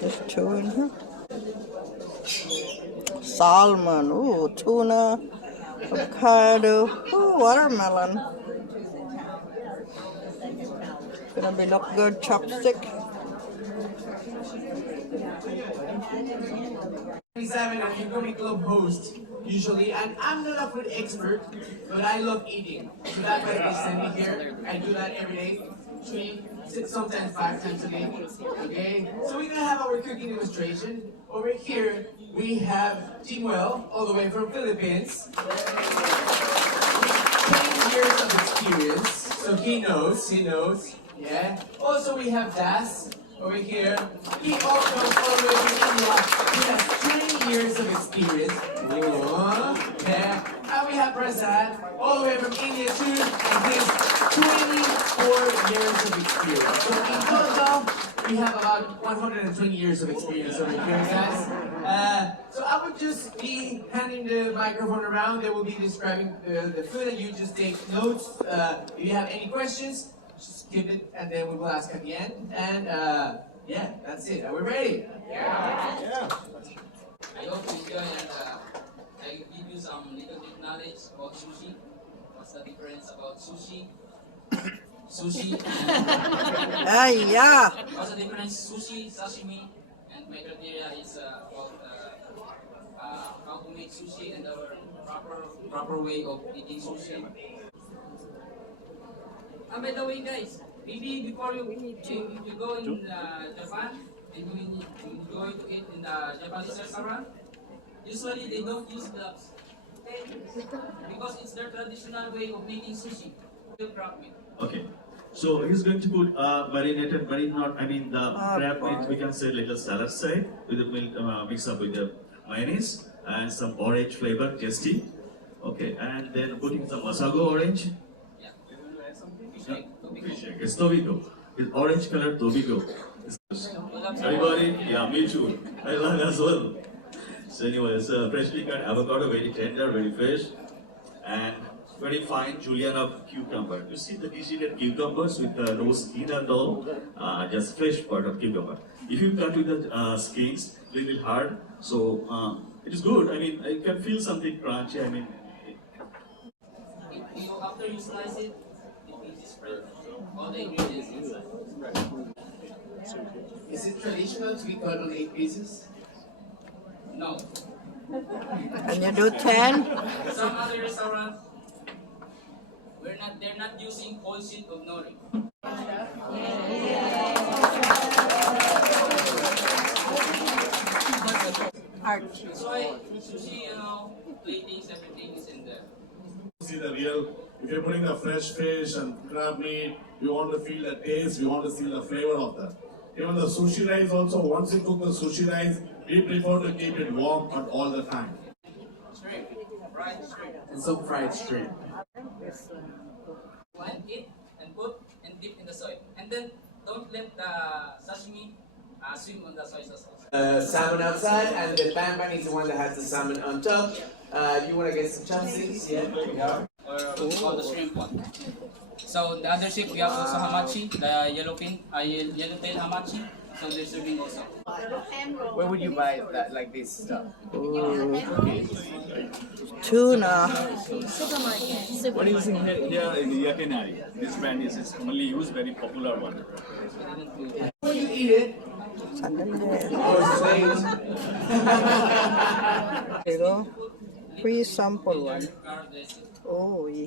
There's two in here. Salmon, ooh, tuna, avocado, ooh, watermelon. Gonna be look good, chopstick. 27, I'm your comedy club host, usually, and I'm not a food expert, but I love eating. So that's why they send me here. I do that every day, 3, 6, sometimes 5 times a day. Okay? So we're gonna have our cooking demonstration. Over here, we have Well, all the way from Philippines. 10 years of experience, so he knows. Yeah. Also, we have Das over here. He also comes all the way from India. He has 20 years of experience. Yeah. And we have Prasad, all the way from India too, and he has 24 years of experience. So in total, we have about 120 years of experience over here, guys. So I would just be handing the microphone around. They will be describing the food, and you just take notes. If you have any questions, just give it, and then we will ask at the end. And yeah, that's it. Are we ready? Yeah. I hope you enjoy, and I give you some little bit knowledge about sushi. What's the difference about sushi? Sushi. Yeah. What's the difference? Sushi, sashimi, and my criteria is about how to make sushi and our proper way of eating sushi. And by the way, guys, maybe before you go in Japan and you enjoy to eat in the Japanese restaurant, usually they don't use gloves. Okay? Because it's their traditional way of making sushi. Okay. So he's going to put marinated, the crab meat, we can say little salad side with the milk, mix up with the mayonnaise and some orange flavor, tasty. Okay, and then putting some masago orange. Fish egg. It's Tobico. It's orange color Tobico. Everybody, yeah, me too. I love as well. So anyway, it's a freshly cut avocado, very tender, very fresh, and very fine julienne of cucumber. You see the decided cucumbers with no skin at all, just fresh part of cucumber. If you cut with the skins, little hard, so it is good. I mean, I can feel something crunchy. I mean, after you slice it, it is spread all the ingredients inside. Is it traditional to be cut on 8 pieces? No. Can you do 10? Some other restaurants, they're not using whole sheet of nori. Art. That's why sushi, platings, everything is in there. See the real, if you're putting the fresh fish and crab meat, we want to feel the taste, we want to see the flavor of that. Even the sushi rice also, once you cook the sushi rice, we prefer to keep it warm at all the time. Shrimp, fried shrimp. And some fried shrimp. Blend it and put and dip in the soy. And then don't let the sashimi swim on the soy sauce. Salmon outside, and the bamban is the one that has the salmon on top. You want to get some chopsticks? Yeah. Or what we call the shrimp one. So the other ship we have also hamachi, the yellowtail hamachi. So they're serving also. Where would you buy that, like this stuff? Tuna. what are you using here in the Yakinari? This brand is commonly used, very popular one. When you eat it, Here you go. Free sample one. Oh, yeah.